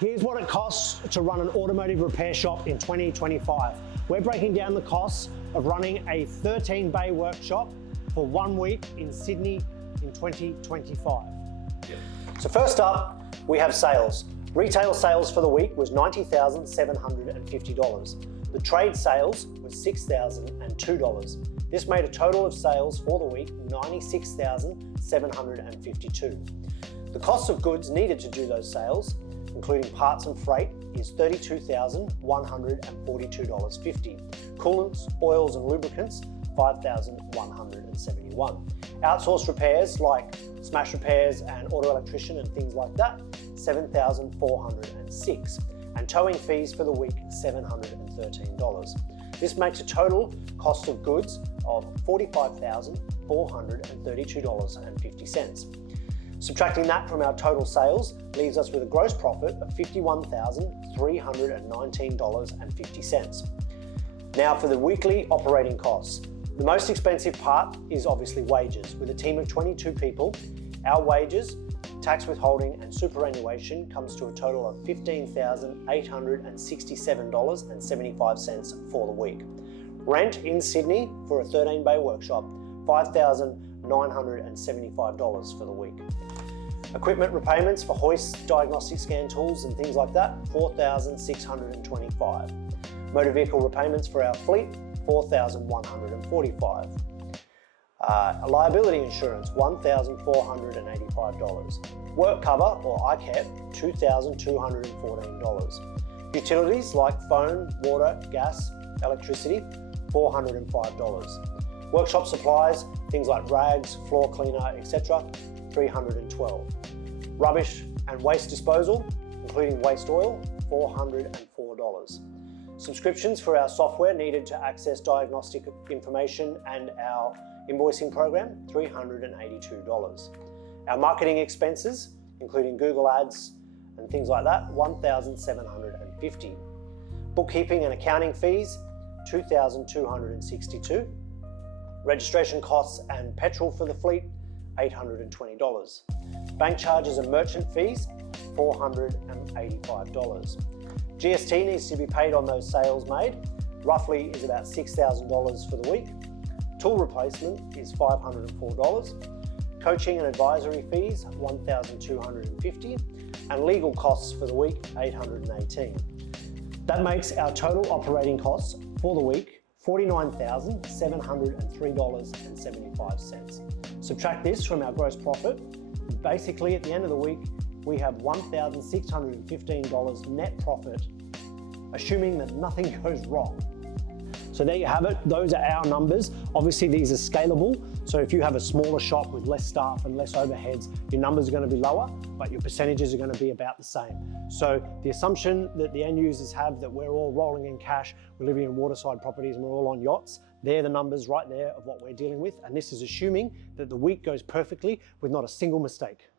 Here's what it costs to run an automotive repair shop in 2025. We're breaking down the costs of running a 13-bay workshop for 1 week in Sydney in 2025. So first up, we have sales. Retail sales for the week was $90,750. The trade sales was $6,002. This made a total of sales for the week $96,752. The cost of goods needed to do those sales, including parts and freight, is $32,142.50. Coolants, oils and lubricants, $5,171. Outsourced repairs like smash repairs and auto electrician and things like that, $7,406. And towing fees for the week, $713. This makes a total cost of goods of $45,432.50. Subtracting that from our total sales leaves us with a gross profit of $51,319.50. Now for the weekly operating costs. The most expensive part is obviously wages. With a team of 22 people, our wages, tax withholding and superannuation comes to a total of $15,867.75 for the week. Rent in Sydney for a 13-bay workshop, $5,975 for the week. Equipment repayments for hoists, diagnostic scan tools and things like that, $4,625. Motor vehicle repayments for our fleet, $4,145. Liability insurance, $1,485. Work cover or ICAP, $2,214. Utilities like phone, water, gas, electricity, $405. Workshop supplies, things like rags, floor cleaner, etc., $312. Rubbish and waste disposal, including waste oil, $404. Subscriptions for our software needed to access diagnostic information and our invoicing program, $382. Our marketing expenses, including Google Ads and things like that, $1,750. Bookkeeping and accounting fees, $2,262. Registration costs and petrol for the fleet, $820. Bank charges and merchant fees, $485. GST needs to be paid on those sales made, roughly is about $6,000 for the week. Tool replacement is $504. Coaching and advisory fees, $1,250. And legal costs for the week, $818. That makes our total operating costs for the week $49,703.75. Subtract this from our gross profit. Basically, at the end of the week, we have $1,615 net profit, assuming that nothing goes wrong. So there you have it. Those are our numbers. Obviously, these are scalable. So if you have a smaller shop with less staff and less overheads, your numbers are going to be lower, but your percentages are going to be about the same. So the assumption that the end users have that we're all rolling in cash, we're living in waterside properties and we're all on yachts, they're the numbers right there of what we're dealing with. And this is assuming that the week goes perfectly with not a single mistake.